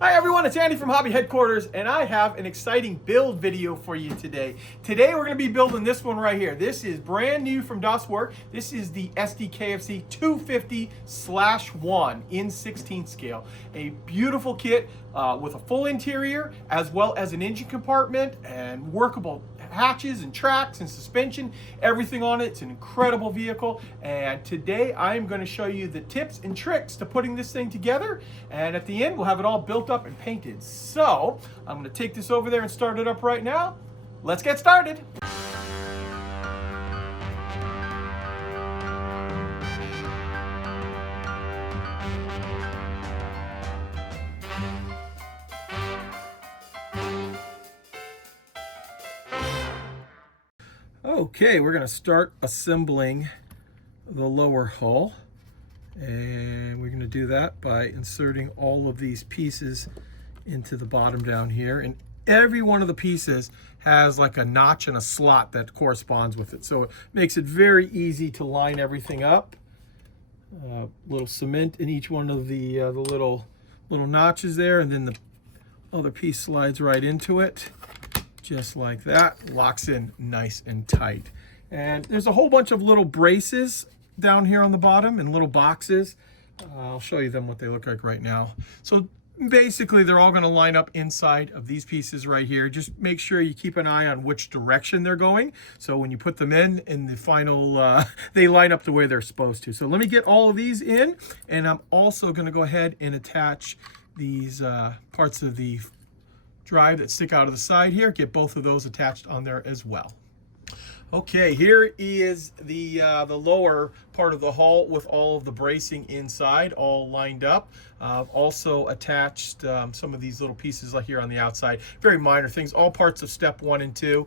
Hi everyone, it's Andy from Hobby Headquarters, and I have an exciting build video for you today. Today we're going to be building this one right here. This is brand new from Werk. This is the Sd.Kfz.250/1 in 16th scale. A beautiful kit with a full interior as well as an engine compartment and workable hatches and tracks and suspension, everything on it. It's an incredible vehicle, and today I'm going to show you the tips and tricks to putting this thing together, and at the end we'll have it all built up and painted. So I'm going to take this over there and start it up right now. Let's get started. Okay, we're going to start assembling the lower hull, and we're going to do that by inserting all of these pieces into the bottom down here, and every one of the pieces has like a notch and a slot that corresponds with it, so it makes it very easy to line everything up. Little cement in each one of the little notches there, and then the other piece slides right into it. Just like that, locks in nice and tight. And there's a whole bunch of little braces down here on the bottom in little boxes. I'll show you them what they look like right now. So basically they're all going to line up inside of these pieces right here. Just make sure you keep an eye on which direction they're going, so when you put them in the final they line up the way they're supposed to. So let me get all of these in, and I'm also going to go ahead and attach these parts of the drive that stick out of the side here. Get both of those attached on there as well. Okay, here is the lower part of the hull with all of the bracing inside all lined up. I've also attached some of these little pieces like here on the outside. Very minor things, all parts of step 1 and 2.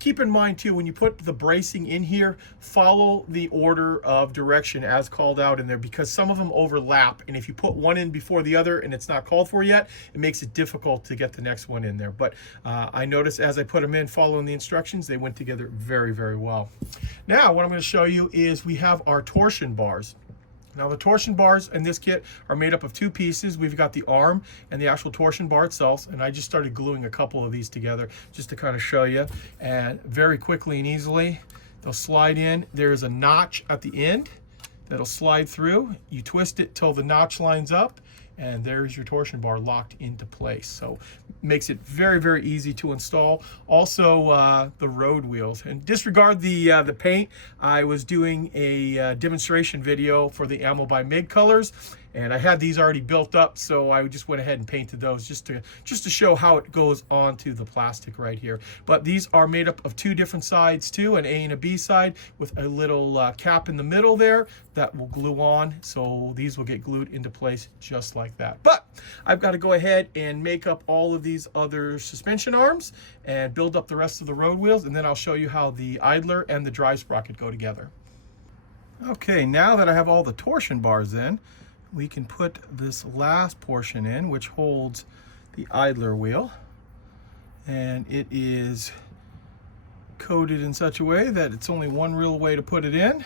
Keep in mind too, when you put the bracing in here, follow the order of direction as called out in there, because some of them overlap, and if you put one in before the other and it's not called for yet, it makes it difficult to get the next one in there. But I noticed as I put them in following the instructions, they went together very, very well. Now what I'm going to show you is we have our torsion bars. Now the torsion bars in this kit are made up of two pieces. We've got the arm and the actual torsion bar itself, and I just started gluing a couple of these together just to kind of show you, and very quickly and easily they'll slide in. There's a notch at the end that'll slide through. You twist it till the notch lines up, and there's your torsion bar locked into place. So makes it very, very easy to install. Also the road wheels, and disregard the paint. I was doing a demonstration video for the Ammo by MIG colors, and I had these already built up, so I just went ahead and painted those just to show how it goes onto the plastic right here. But these are made up of two different sides too, an A and a B side with a little cap in the middle there that will glue on, so these will get glued into place just like that. But I've got to go ahead and make up all of these other suspension arms and build up the rest of the road wheels, and then I'll show you how the idler and the drive sprocket go together. Okay, now that I have all the torsion bars in, we can put this last portion in, which holds the idler wheel, and it is coated in such a way that it's only one real way to put it in,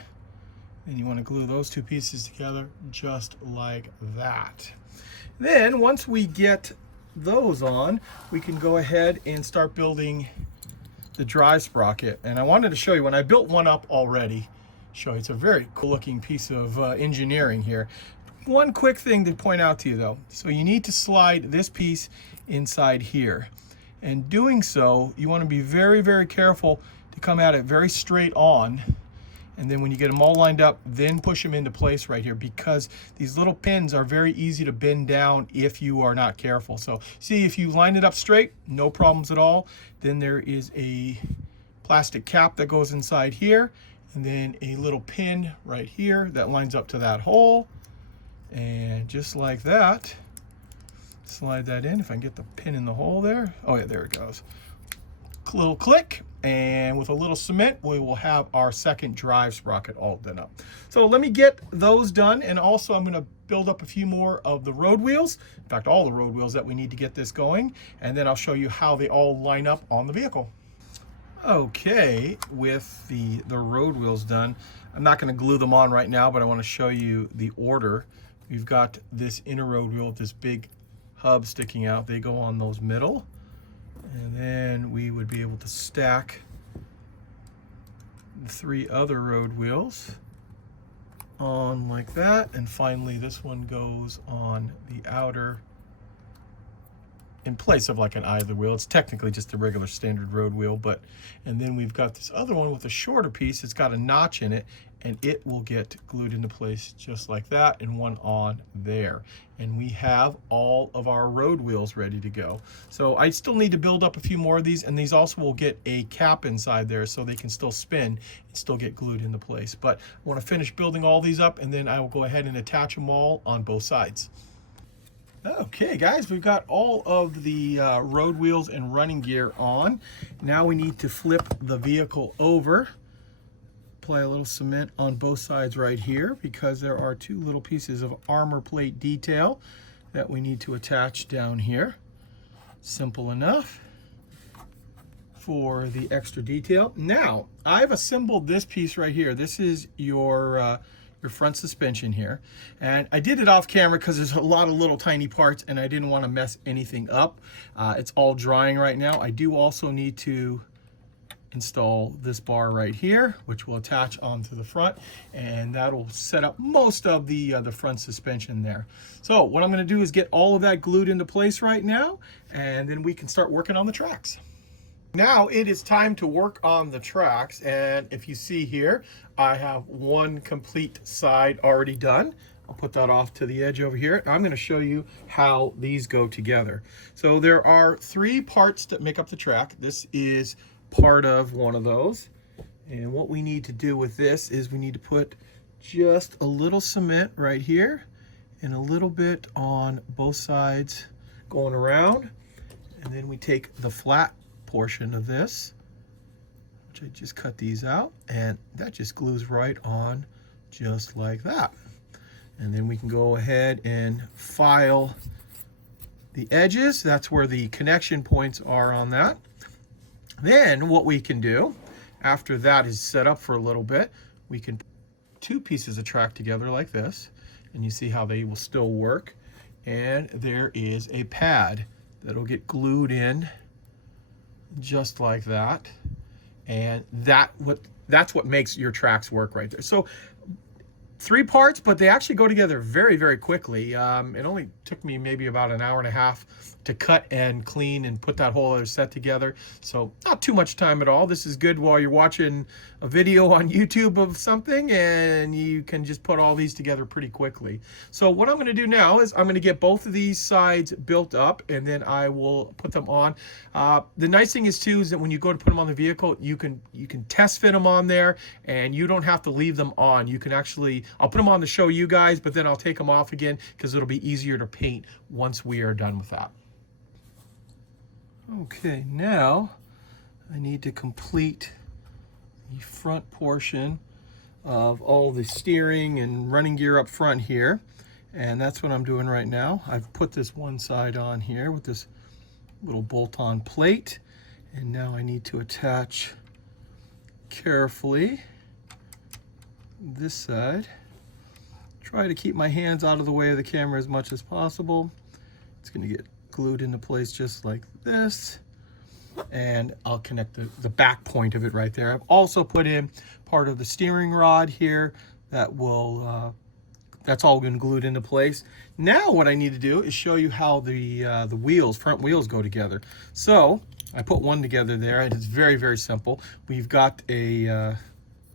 and you want to glue those two pieces together just like that. Then once we get those on, we can go ahead and start building the drive sprocket. And I wanted to show you, when I built one up already, it's a very cool looking piece of engineering here. One quick thing to point out to you though, so you need to slide this piece inside here, and doing so you want to be very, very careful to come at it very straight on, and then when you get them all lined up, then push them into place right here, because these little pins are very easy to bend down if you are not careful. So see, if you line it up straight, no problems at all. Then there is a plastic cap that goes inside here, and then a little pin right here that lines up to that hole. And just like that, slide that in. If I can get the pin in the hole there. Oh yeah, there it goes. Little click, and with a little cement, we will have our second drive sprocket all done up. So let me get those done, and also I'm going to build up a few more of the road wheels. In fact, all the road wheels that we need to get this going, and then I'll show you how they all line up on the vehicle. Okay, with the road wheels done, I'm not going to glue them on right now, but I want to show you the order. We've got this inner road wheel with this big hub sticking out, they go on those middle. And then we would be able to stack the 3 other road wheels on like that. And finally, this one goes on the outer in place of like an either wheel. It's technically just a regular standard road wheel, but, and then we've got this other one with a shorter piece. It's got a notch in it, and it will get glued into place just like that, and one on there. And we have all of our road wheels ready to go. So I still need to build up a few more of these, and these also will get a cap inside there so they can still spin and still get glued into place. But I want to finish building all these up, and then I will go ahead and attach them all on both sides. Okay guys, we've got all of the road wheels and running gear on. Now we need to flip the vehicle over. Apply a little cement on both sides right here because there are 2 little pieces of armor plate detail that we need to attach down here. Simple enough for the extra detail. Now, I've assembled this piece right here. This is your front suspension here, and I did it off camera because there's a lot of little tiny parts and I didn't want to mess anything up. It's all drying right now. I do also need to install this bar right here, which will attach onto the front, and that'll set up most of the front suspension there. So what I'm going to do is get all of that glued into place right now, and then we can start working on the tracks. Now it is time to work on the tracks, and if you see here, I have one complete side already done. I'll put that off to the edge over here. I'm going to show you how these go together. So there are 3 parts that make up the track. This is part of one of those, and what we need to do with this is we need to put just a little cement right here and a little bit on both sides going around, and then we take the flat portion of this, which I just cut these out, and that just glues right on just like that. And then we can go ahead and file the edges. That's where the connection points are on that. Then what we can do after that is set up for a little bit, we can put 2 pieces of track together like this, and you see how they will still work. And there is a pad that'll get glued in just like that, and that's what makes your tracks work right there. So 3 parts, but they actually go together very, very quickly. It only took me maybe about an hour and a half to cut and clean and put that whole other set together. So not too much time at all. This is good while you're watching a video on YouTube of something, and you can just put all these together pretty quickly. So what I'm going to do now is I'm going to get both of these sides built up, and then I will put them on. The nice thing is too is that when you go to put them on the vehicle, you can test fit them on there, and you don't have to leave them on. You can actually, I'll put them on to show you guys, but then I'll take them off again because it'll be easier to paint once we are done with that. Okay, now I need to complete the front portion of all the steering and running gear up front here, and that's what I'm doing right now. I've put this one side on here with this little bolt-on plate, and now I need to attach carefully this side. Try to keep my hands out of the way of the camera as much as possible. It's going to get glued into place just like this, and I'll connect the back point of it right there. I've also put in part of the steering rod here that will that's all been glued into place. Now what I need to do is show you how the front wheels go together. So I put one together there, and it's very, very simple. We've got a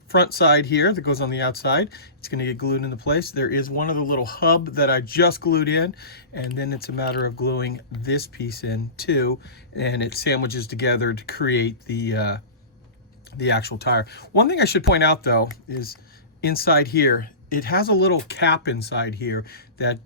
front side here that goes on the outside. It's going to get glued into place. There is one other little hub that I just glued in, and then it's a matter of gluing this piece in too, and it sandwiches together to create the actual tire. One thing I should point out though is inside here, it has a little cap inside here that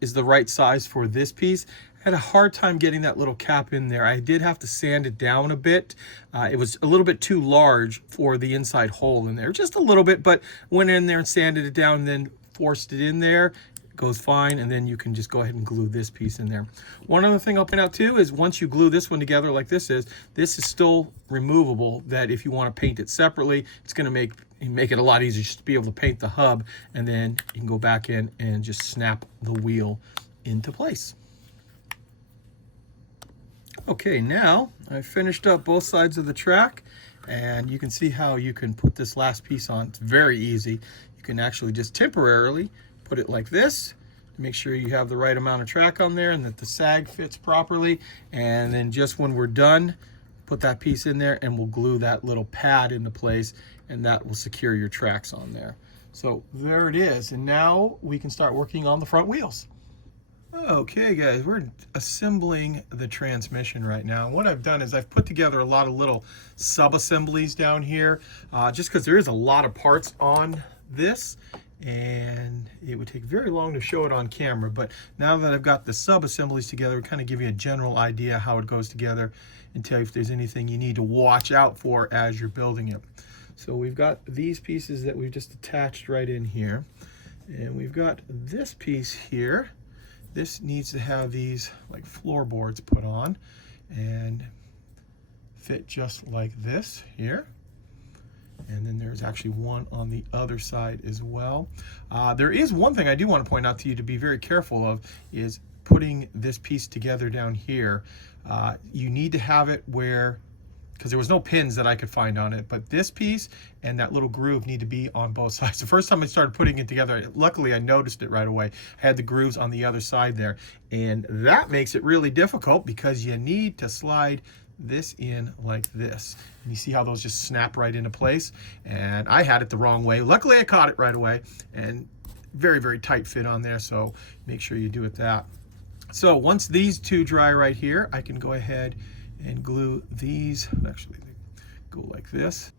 is the right size for this piece. I had a hard time getting that little cap in there. I did have to sand it down a bit. It was a little bit too large for the inside hole in there, just a little bit, but went in there and sanded it down and then forced it in there. It goes fine, and then you can just go ahead and glue this piece in there. One other thing I'll point out too is once you glue this one together like this is still removable, that if you want to paint it separately, it's going to make it a lot easier just to be able to paint the hub, and then you can go back in and just snap the wheel into place. Okay, now I've finished up both sides of the track, and you can see how you can put this last piece on. It's very easy. You can actually just temporarily put it like this to make sure you have the right amount of track on there and that the sag fits properly. And then just when we're done, put that piece in there and we'll glue that little pad into place, and that will secure your tracks on there. So there it is, and now we can start working on the front wheels. Okay guys, we're assembling the transmission right now. What I've done is I've put together a lot of little sub-assemblies down here, just because there is a lot of parts on this, and it would take very long to show it on camera. But now that I've got the sub-assemblies together, we kind of give you a general idea how it goes together and tell you if there's anything you need to watch out for as you're building it. So we've got these pieces that we've just attached right in here, and we've got this piece here. This needs to have these like floorboards put on and fit just like this here. And then there's actually one on the other side as well. There is one thing I do want to point out to you to be very careful of, is putting this piece together down here. You need to have it where, because there was no pins that I could find on it, but this piece and that little groove need to be on both sides. The first time I started putting it together, luckily I noticed it right away. I had the grooves on the other side there, and that makes it really difficult because you need to slide this in like this. And you see how those just snap right into place? And I had it the wrong way. Luckily I caught it right away, and very, very tight fit on there, so make sure you do it that. So once these two dry right here, I can go ahead and glue these. Actually, they go like this.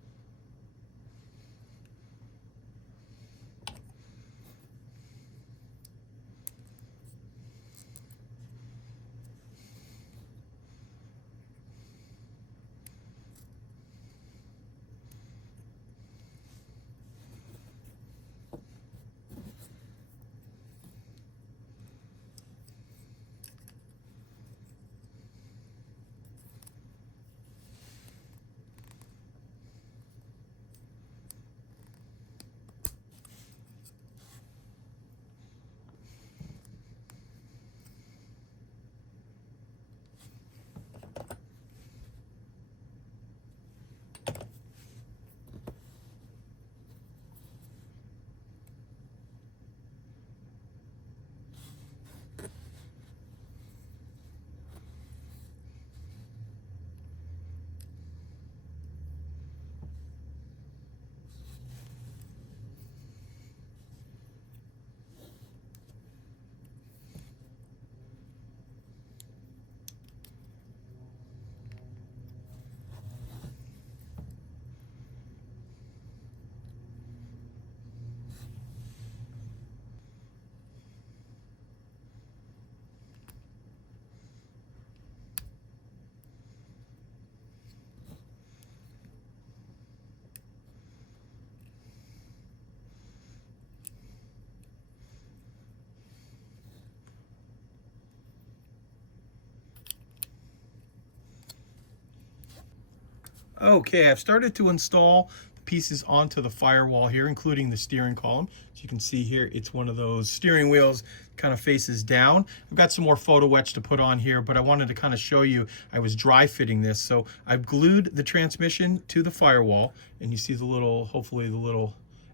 Okay, I've started to install pieces onto the firewall here, including the steering column. As you can see here, it's one of those steering wheels, kind of faces down. I've got some more photo etch to put on here, but I wanted to kind of show you, I was dry fitting this. So I've glued the transmission to the firewall, and you see the little, hopefully the little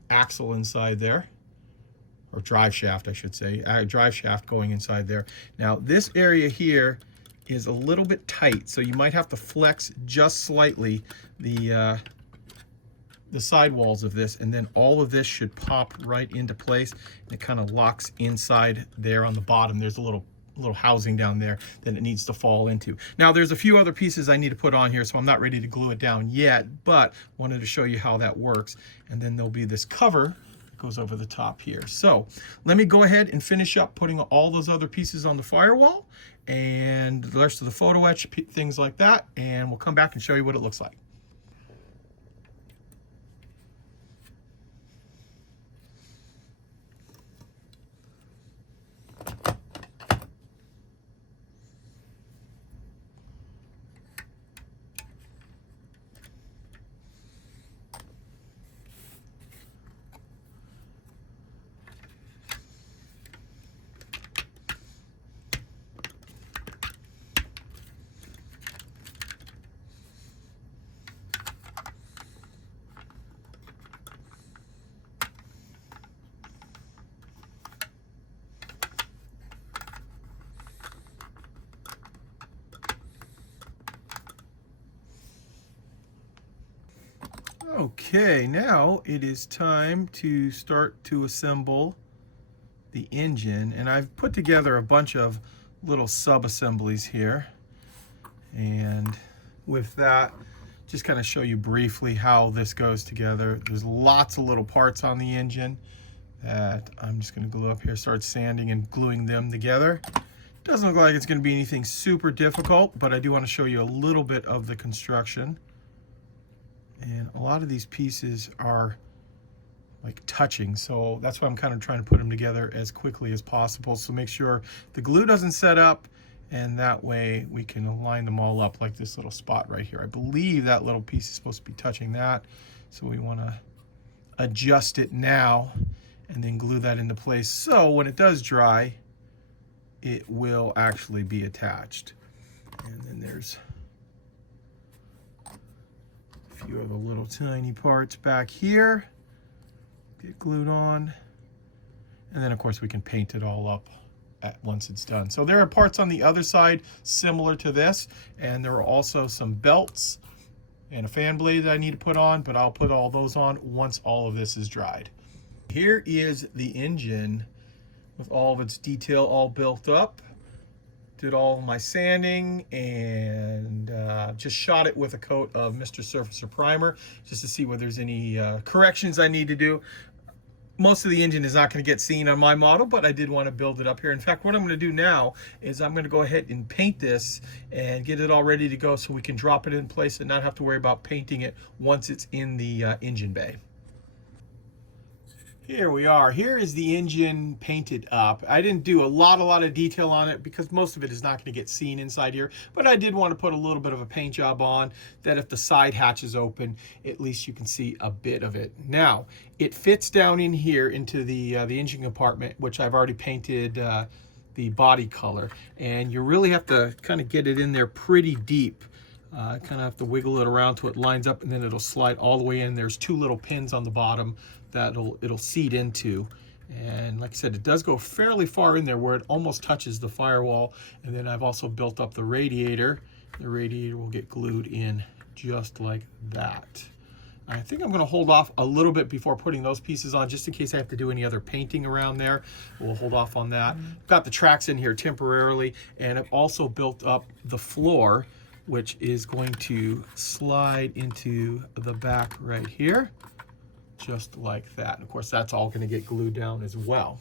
axle inside there, or drive shaft, I should say, drive shaft going inside there. Now this area here is a little bit tight, so you might have to flex just slightly the sidewalls of this, and then all of this should pop right into place, and it kind of locks inside there on the bottom. There's a little housing down there that it needs to fall into. Now there's a few other pieces I need to put on here, so I'm not ready to glue it down yet, but wanted to show you how that works. And then there'll be this cover that goes over the top here. So let me go ahead and finish up putting all those other pieces on the firewall and the rest of the photo etch, things like that, and we'll come back and show you what it looks like. Okay, now it is time to start to assemble the engine, and I've put together a bunch of little sub-assemblies here, and with that, just kind of show you briefly how this goes together. There's lots of little parts on the engine that I'm just going to glue up here, start sanding and gluing them together. Doesn't look like it's going to be anything super difficult, but I do want to show you a little bit of the construction. And a lot of these pieces are like touching, so that's why I'm kind of trying to put them together as quickly as possible. So make sure the glue doesn't set up, and that way we can line them all up like this little spot right here. I believe that little piece is supposed to be touching that, so we want to adjust it now and then glue that into place, so when it does dry it will actually be attached. And then there's a few of the little tiny parts back here, get glued on, and then of course we can paint it all up once it's done. So there are parts on the other side similar to this, and there are also some belts and a fan blade that I need to put on, but I'll put all those on once all of this is dried. Here is the engine with all of its detail all built up. Did all of my sanding and just shot it with a coat of Mr. Surfacer Primer just to see whether there's any corrections I need to do. Most of the engine is not going to get seen on my model, but I did want to build it up here. In fact, what I'm going to do now is I'm going to go ahead and paint this and get it all ready to go so we can drop it in place and not have to worry about painting it once it's in the engine bay. Here we are. Here is the engine painted up. I didn't do a lot of detail on it because most of it is not going to get seen inside here, but I did want to put a little bit of a paint job on that if the side hatch is open, at least you can see a bit of it. Now, it fits down in here into the engine compartment, which I've already painted the body color, and you really have to kind of get it in there pretty deep. Kind of have to wiggle it around till it lines up, and then it'll slide all the way in. There's two little pins on the bottom that it'll seat into, and like I said, it does go fairly far in there where it almost touches the firewall. And then I've also built up the radiator. The radiator will get glued in just like that. I think I'm going to hold off a little bit before putting those pieces on, just in case I have to do any other painting around there. We'll hold off on that. Got the tracks in here temporarily, and I've also built up the floor, which is going to slide into the back right here, just like that. And of course, that's all going to get glued down as well.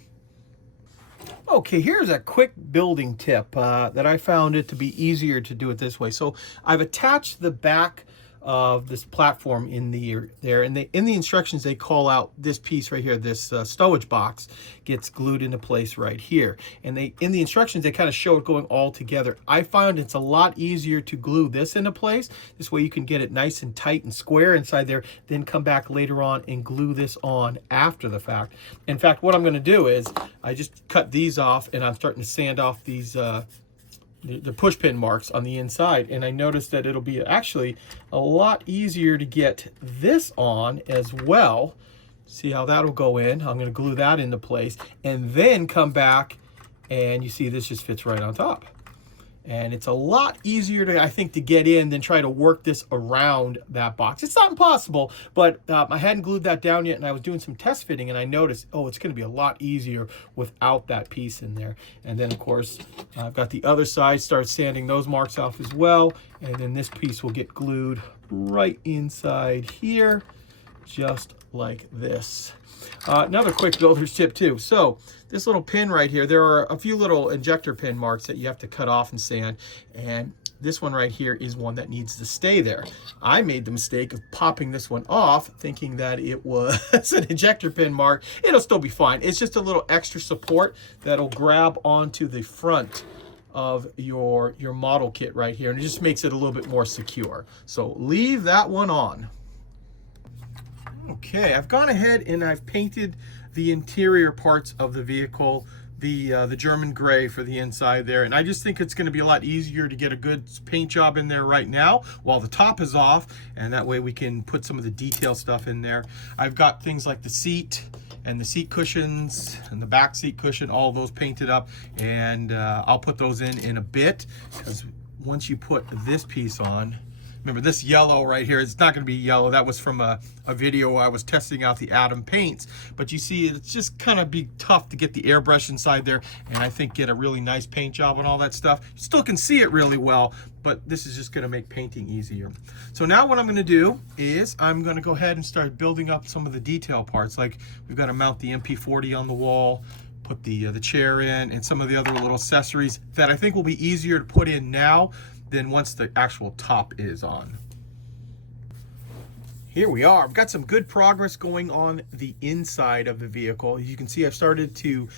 Okay, here's a quick building tip that I found it to be easier to do it this way. So I've attached the back of this platform in there, and in the instructions they call out this piece right here, this stowage box gets glued into place right here, and in the instructions they kind of show it going all together. I found it's a lot easier to glue this into place. This way you can get it nice and tight and square inside there, then come back later on and glue this on after the fact. In fact, what I'm going to do is I just cut these off, and I'm starting to sand off these the push pin marks on the inside, and I noticed that it'll be actually a lot easier to get this on as well. See how that'll go in. I'm going to glue that into place and then come back, and you see this just fits right on top. And it's a lot easier to, I think, to get in than try to work this around that box. It's not impossible, but I hadn't glued that down yet, and I was doing some test fitting, and I noticed, oh, it's going to be a lot easier without that piece in there. And then, of course, I've got the other side, start sanding those marks off as well, and then this piece will get glued right inside here, just like this. Another quick builder's tip too. So this little pin right here, there are a few little injector pin marks that you have to cut off and sand, and this one right here is one that needs to stay there. I made the mistake of popping this one off, thinking that it was an injector pin mark. It'll still be fine. It's just a little extra support that'll grab onto the front of your model kit right here, and it just makes it a little bit more secure. So leave that one on. Okay, I've gone ahead and I've painted the interior parts of the vehicle, the German gray for the inside there, and I just think it's going to be a lot easier to get a good paint job in there right now while the top is off, and that way we can put some of the detail stuff in there. I've got things like the seat and the seat cushions and the back seat cushion, all those painted up, and I'll put those in a bit, because once you put this piece on, Remember this yellow right here, it's not gonna be yellow. That was from a video where I was testing out the Atom paints. But you see, it's just kind of be tough to get the airbrush inside there and I think get a really nice paint job and all that stuff. You still can see it really well, but this is just gonna make painting easier. So now what I'm gonna do is I'm gonna go ahead and start building up some of the detail parts. Like we've got to mount the MP40 on the wall, put the chair in, and some of the other little accessories that I think will be easier to put in now than once the actual top is on. Here we are. I've got some good progress going on the inside of the vehicle. As you can see, I've started to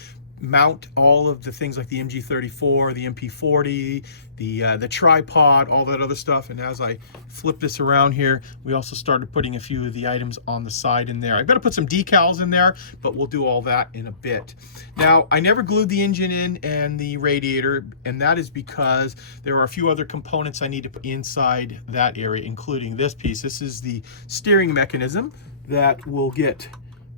mount all of the things like the MG34, the MP40, the tripod, all that other stuff. And as I flip this around here, we also started putting a few of the items on the side in there. I better put some decals in there, but we'll do all that in a bit. Now, I never glued the engine in and the radiator, and that is because there are a few other components I need to put inside that area, including this piece. This is the steering mechanism that will get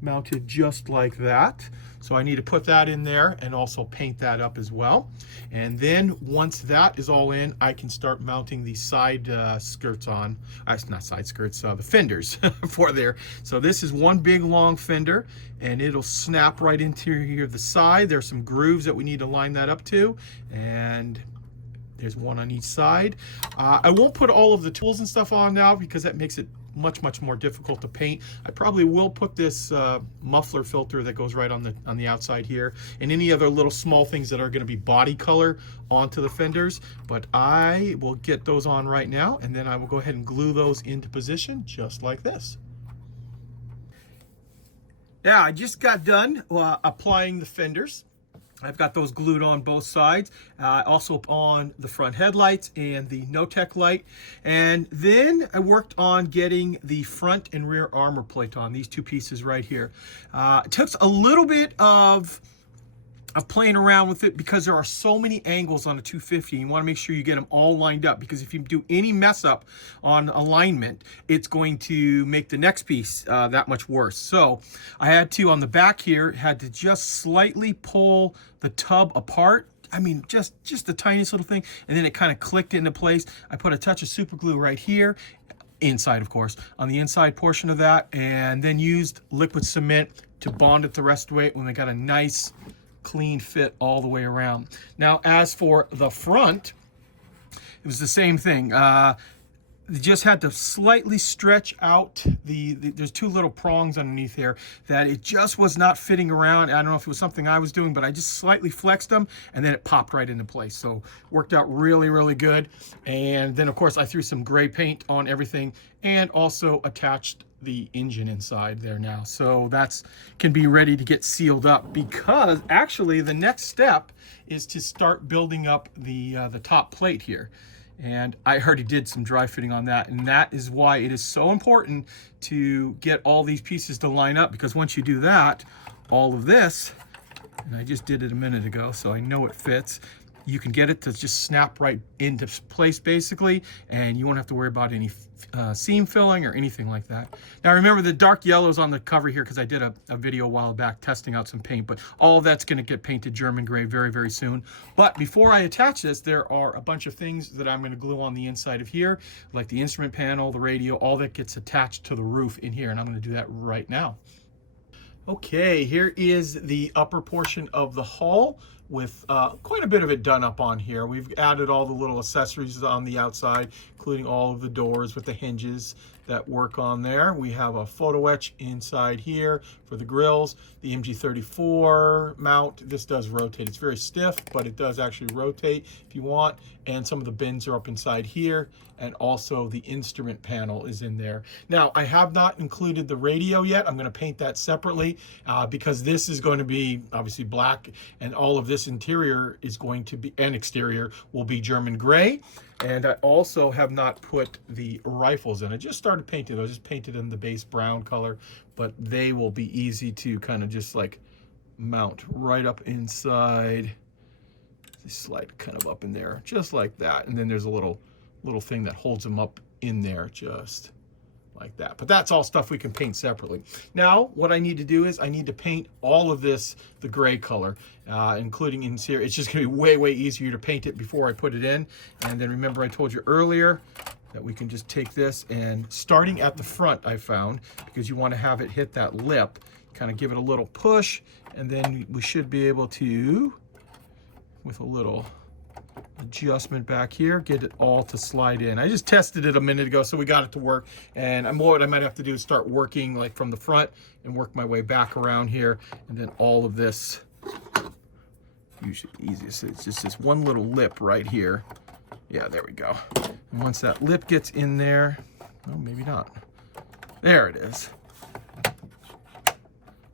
mounted just like that. So I need to put that in there and also paint that up as well. And then once that is all in, I can start mounting the side skirts on. Not side skirts, the fenders for there. So this is one big long fender and it'll snap right into here the side. There's some grooves that we need to line that up to. And there's one on each side. I won't put all of the tools and stuff on now because that makes it much more difficult to paint. I probably will put this muffler filter that goes right on the outside here, and any other little small things that are going to be body color onto the fenders, but I will get those on right now, and then I will go ahead and glue those into position just like this. Yeah, I just got done applying the fenders. I've got those glued on both sides, also on the front headlights and the no-tech light. And then I worked on getting the front and rear armor plate on, these two pieces right here. It took a little bit of playing around with it because there are so many angles on a 250. You want to make sure you get them all lined up, because if you do any mess up on alignment, it's going to make the next piece that much worse. So I had to, on the back here, had to just slightly pull the tub apart. I mean, just the tiniest little thing, and then it kind of clicked into place. I put a touch of super glue right here, inside of course, on the inside portion of that, and then used liquid cement to bond it the rest of the way when they got a nice clean fit all the way around. Now, as for the front, it was the same thing. Just had to slightly stretch out there's two little prongs underneath here that it just was not fitting around. I don't know if it was something I was doing, but I just slightly flexed them and then it popped right into place. So worked out really good. And then of course I threw some gray paint on everything and also attached the engine inside there now. So that's can be ready to get sealed up, because actually the next step is to start building up the top plate here. And I already did some dry fitting on that, and that is why it is so important to get all these pieces to line up, because once you do that, all of this, and I just did it a minute ago, so I know it fits, you can get it to just snap right into place basically, and you won't have to worry about any seam filling or anything like that. Now remember, the dark yellow's on the cover here because I did a video a while back testing out some paint, but all of that's going to get painted German gray very soon. But before I attach this, there are a bunch of things that I'm going to glue on the inside of here, like the instrument panel, the radio, all that gets attached to the roof in here, and I'm going to do that right now. Okay, here is the upper portion of the hull with quite a bit of it done up on here. We've added all the little accessories on the outside, including all of the doors with the hinges that work on there. We have a photo etch inside here for the grills, the MG34 mount. This does rotate. It's very stiff, but it does actually rotate if you want. And some of the bins are up inside here, and also the instrument panel is in there. Now, I have not included the radio yet. I'm going to paint that separately because this is going to be obviously black, and all of this interior is going to be, and exterior will be German gray. And I also have not put the rifles in. I just started painting those, just painted in the base brown color, but they will be easy to kind of just like mount right up inside. They slide kind of up in there, just like that. And then there's a little thing that holds them up in there, just like that. But that's all stuff we can paint separately. Now, what I need to do is I need to paint all of this the gray color, including in here. It's just gonna be way easier to paint it before I put it in. And then remember I told you earlier, that we can just take this and starting at the front, I found, because you want to have it hit that lip, kind of give it a little push, and then we should be able to, with a little adjustment back here, get it all to slide in. I just tested it a minute ago, so we got it to work. And what I might have to do is start working like from the front and work my way back around here. And then all of this, usually easiest, it's just this one little lip right here. Yeah, there we go. And once that lip gets in there, oh, maybe not. There it is.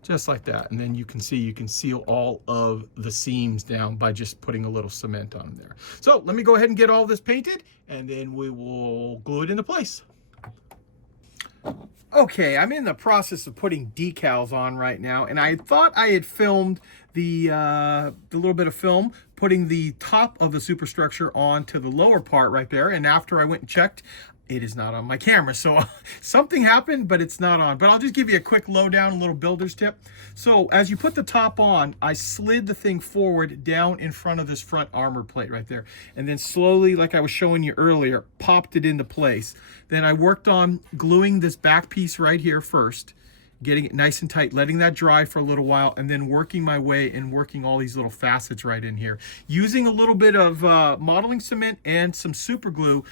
Just like that. And then you can see, you can seal all of the seams down by just putting a little cement on there. So let me go ahead and get all this painted, and then we will glue it into place. Okay, I'm in the process of putting decals on right now, and I thought I had filmed the little bit of film putting the top of the superstructure onto the lower part right there, and after I went and checked, it is not on my camera. So something happened, but it's not on. But I'll just give you a quick lowdown, a little builder's tip. So as you put the top on, I slid the thing forward down in front of this front armor plate right there. And then slowly, like I was showing you earlier, popped it into place. Then I worked on gluing this back piece right here first, getting it nice and tight, letting that dry for a little while, and then working my way and working all these little facets right in here. Using a little bit of modeling cement and some super glue,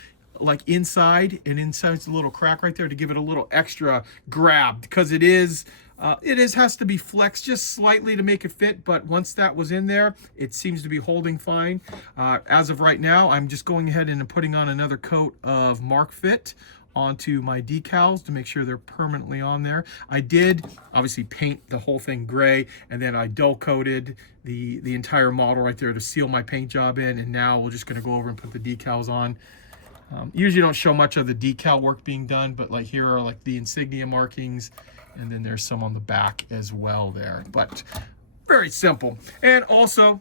like inside the little crack right there to give it a little extra grab, because it has to be flexed just slightly to make it fit, but once that was in there, it seems to be holding fine. As of right now, I'm just going ahead and putting on another coat of Mark Fit onto my decals to make sure they're permanently on there. I did obviously paint the whole thing gray, and then I dull coated the entire model right there to seal my paint job in, and now we're just going to go over and put the decals on. Usually don't show much of the decal work being done, but like here are like the insignia markings, and then there's some on the back as well there, but very simple. And also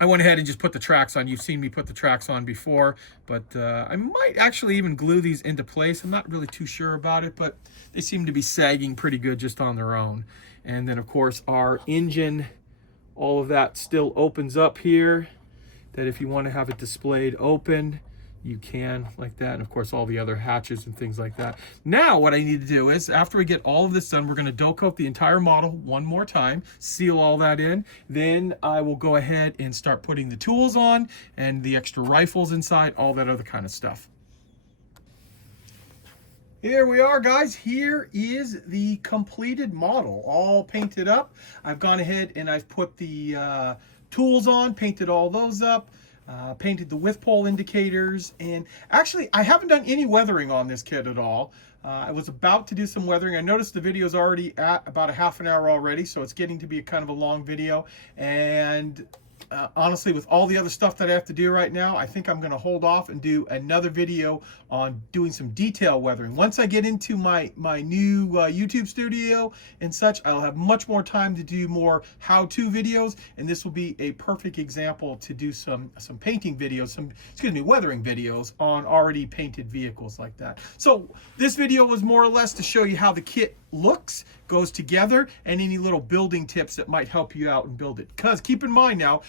I went ahead and just put the tracks on. You've seen me put the tracks on before, but I might actually even glue these into place. I'm not really too sure about it, but they seem to be sagging pretty good just on their own. And then of course our engine, all of that still opens up here, that if you want to have it displayed open, you can, like that. And of course all the other hatches and things like that. Now what I need to do is, after we get all of this done, we're going to dull coat the entire model one more time, seal all that in. Then I will go ahead and start putting the tools on and the extra rifles inside, all that other kind of stuff. Here we are, guys. Here is the completed model, all painted up. I've gone ahead and I've put the tools on, painted all those up. Painted the with pole indicators, and actually I haven't done any weathering on this kit at all. I was about to do some weathering. I noticed the video is already at about a half an hour already, so it's getting to be a kind of a long video, and honestly, with all the other stuff that I have to do right now, I think I'm going to hold off and do another video on doing some detail weathering. Once I get into my new YouTube studio and such, I'll have much more time to do more how-to videos, and this will be a perfect example to do some painting videos, weathering videos on already painted vehicles like that. So this video was more or less to show you how the kit looks, goes together, and any little building tips that might help you out and build it. Because keep in mind now,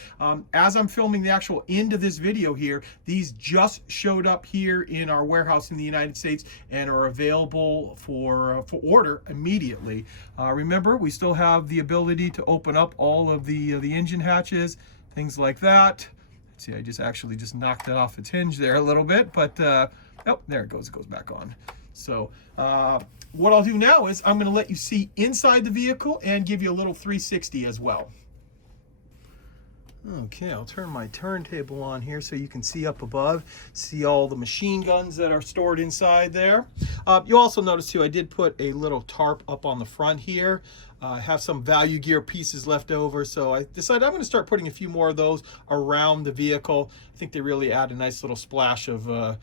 as I'm filming the actual end of this video here, these just showed up here in our warehouse in the United States and are available for order immediately. Remember, we still have the ability to open up all of the engine hatches, things like that. Let's see, I just knocked it off its hinge there a little bit, but oh, there it goes. It goes back on. So what I'll do now is I'm going to let you see inside the vehicle and give you a little 360 as well. Okay, I'll turn my turntable on here so you can see up above, see all the machine guns that are stored inside there. You also notice too, I did put a little tarp up on the front here. I have some value gear pieces left over, so I decided I'm going to start putting a few more of those around the vehicle. I think they really add a nice little splash of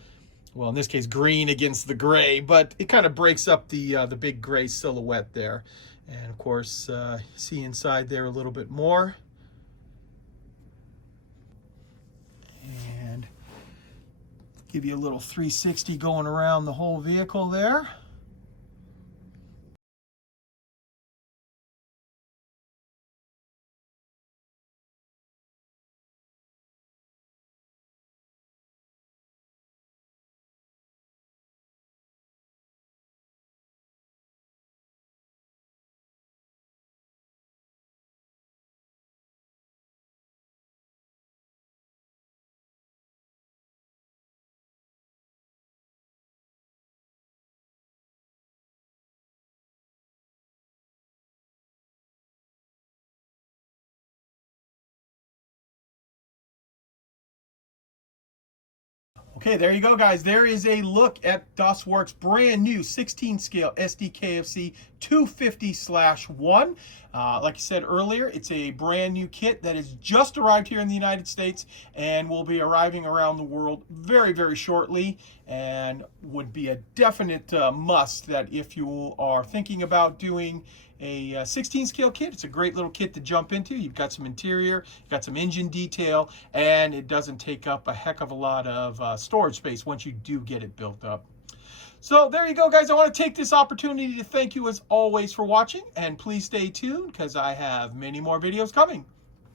well, in this case, green against the gray, but it kind of breaks up the big gray silhouette there. And of course, see inside there a little bit more. And give you a little 360 going around the whole vehicle there. Okay, there you go, guys. There is a look at DOSWorks' brand new 16 scale Sd.Kfz 250/1. Like I said earlier, it's a brand new kit that has just arrived here in the United States and will be arriving around the world very, very shortly, and would be a definite must that if you are thinking about doing a 16 scale kit. It's a great little kit to jump into. You've got some interior, you've got some engine detail, and it doesn't take up a heck of a lot of storage space once you do get it built up. So there you go, guys. I want to take this opportunity to thank you as always for watching, and please stay tuned because I have many more videos coming.